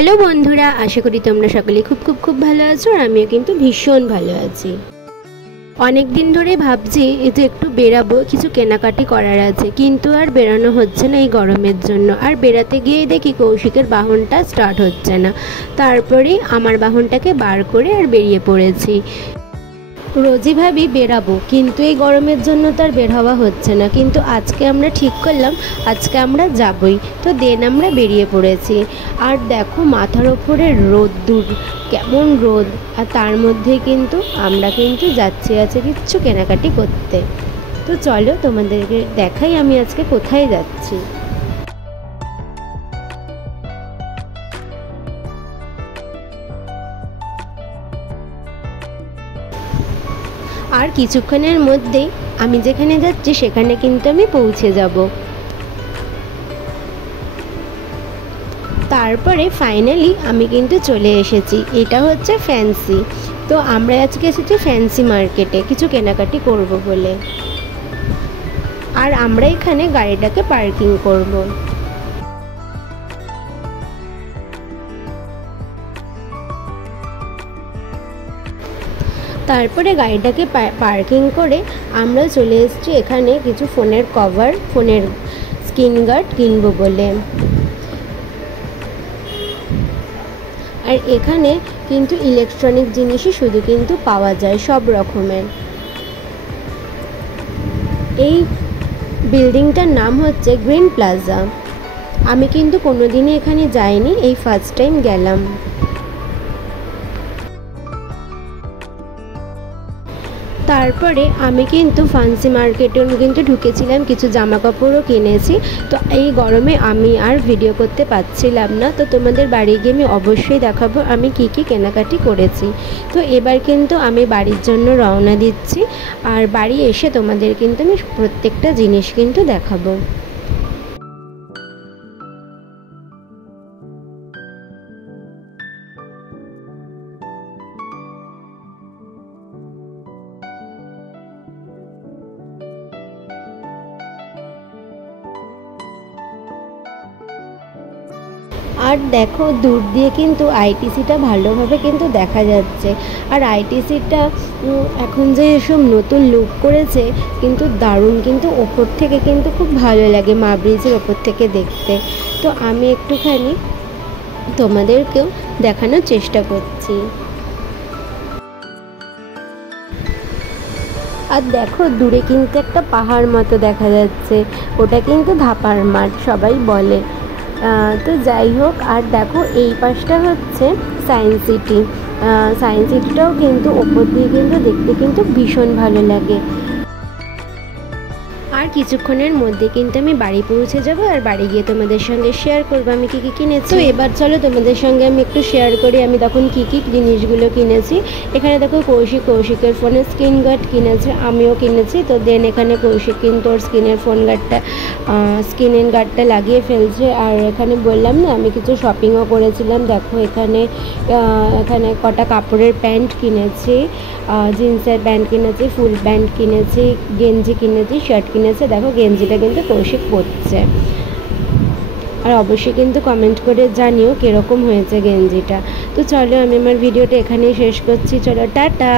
Hello বন্ধুরা, আশা করি তোমরা সকলে খুব খুব খুব ভালো আছো। আর আমিও কিন্তু ভীষণ ভালো আছি। অনেক দিন ধরে ভাবছি যে একটু বেরাবো, কিছু কেনাকাটি করার আছে, কিন্তু আর বেরানো হচ্ছে না এই গরমের জন্য। আর বেরাতে গিয়ে দেখি কৌশিকের বাহনটা স্টার্ট হচ্ছে না। তারপরে আমার বাহনটাকে বার করে আর বেরিয়ে পড়েছি। রোজই ভাবি বেরাবো, কিন্তু এই গরমের জন্য তো আর বের হওয়া হচ্ছে না। কিন্তু আজকে আমরা ঠিক করলাম আজকে আমরা যাবই, তো দেন আমরা বেরিয়ে পড়েছি। আর দেখো মাথার ওপরে রোদ্দুর, কেমন রোদ, আর তার মধ্যে কিন্তু আমরা কিন্তু যাচ্ছি আছে কিচ্ছু কেনাকাটি করতে। তো চলো তোমাদেরকে দেখাই আমি আজকে কোথায় যাচ্ছি। আর কিছুক্ষণের মধ্যেই আমি যেখানে যাচ্ছি সেখানে কিন্তু আমি পৌঁছে যাব। তারপরে ফাইনালি আমি কিন্তু চলে এসেছি। এটা হচ্ছে ফ্যান্সি। তো আমরা আজকে এসেছি ফ্যান্সি মার্কেটে কিছু কেনাকাটি করব বলে। আর আমরা এখানে গাড়িটাকে পার্কিং করব। তারপরে গাড়িটাকে পার্কিং করে আমরা চলে এসেছি এখানে কিছু ফোনের কভার, ফোনের স্ক্রিন গার্ড কিনবো বলে। আর এখানে কিন্তু ইলেকট্রনিক জিনিসই শুধু কিন্তু পাওয়া যায়, সব রকমের। এই বিল্ডিংটার নাম হচ্ছে গ্রিন প্লাজা। আমি কিন্তু কোনোদিনই এখানে যাইনি, এই ফার্স্ট টাইম গেলাম। তারপরে আমি কিন্তু ফ্যান্সি মার্কেটে কিন্তু ঢুকেছিলাম, কিছু জামা কাপড়ও কিনেছি। তো এই গরমে আমি আর ভিডিও করতে পারছিলাম না, তো তোমাদের বাড়ি গিয়ে আমি অবশ্যই দেখাবো আমি কি কি কেনাকাটি করেছি। তো এবার কিন্তু আমি বাড়ির জন্য রওনা দিচ্ছি। আর বাড়ি এসে তোমাদের কিন্তু আমি প্রত্যেকটা জিনিস কিন্তু দেখাবো। আর দেখো দূর দিয়ে কিন্তু আইটিসিটা ভালোভাবে কিন্তু দেখা যাচ্ছে। আর আইটিসিটা এখন যে এসব নতুন লুক করেছে কিন্তু দারুণ, কিন্তু ওপর থেকে কিন্তু খুব ভালো লাগে মা ব্রিজের ওপর থেকে দেখতে। তো আমি একটুখানি তোমাদেরকেও দেখানোর চেষ্টা করছি। আর দেখো দূরে কিন্তু একটা পাহাড় মতো দেখা যাচ্ছে, ওটা কিন্তু ধাপার মাঠ সবাই বলে। তো যাই হোক, আর দেখো এই পাশটা হচ্ছে সায়েন্স সিটি। সায়েন্স সিটিটাও কিন্তু ওপর দিয়ে কিন্তু দেখতে কিন্তু ভীষণ ভালো লাগে। আর কিছুক্ষণের মধ্যে কিন্তু আমি বাড়ি পৌঁছে যাব। আর বাড়ি গিয়ে তোমাদের সঙ্গে শেয়ার করবো আমি কী কী কিনেছি। তো এবার চলো তোমাদের সঙ্গে আমি একটু শেয়ার করি আমি তখন কী কী জিনিসগুলো কিনেছি। এখানে দেখো কৌশিকের ফোনের স্ক্রিন গার্ড কিনেছে, আমিও কিনেছি। তো দেন এখানে কৌশিক কিন্তু ওর স্ক্রিনের গার্ডটা লাগিয়ে ফেলছে। আর এখানে বললাম না আমি কিছু শপিংও করেছিলাম। দেখো এখানে কটা কাপড়ের প্যান্ট কিনেছি, জিন্সের প্যান্ট কিনেছি, ফুল প্যান্ট কিনেছি, গেঞ্জি কিনেছি, শার্ট কিনেছি। দেখো গেঞ্জিটা কিন্তু কৌশিক পরছে। আর অবশ্যই কিন্তু কমেন্ট করে জানিও কীরকম হয়েছে গেঞ্জিটা। তো চলো আমি আমার ভিডিওটা এখানেই শেষ করছি। চলো টাটা।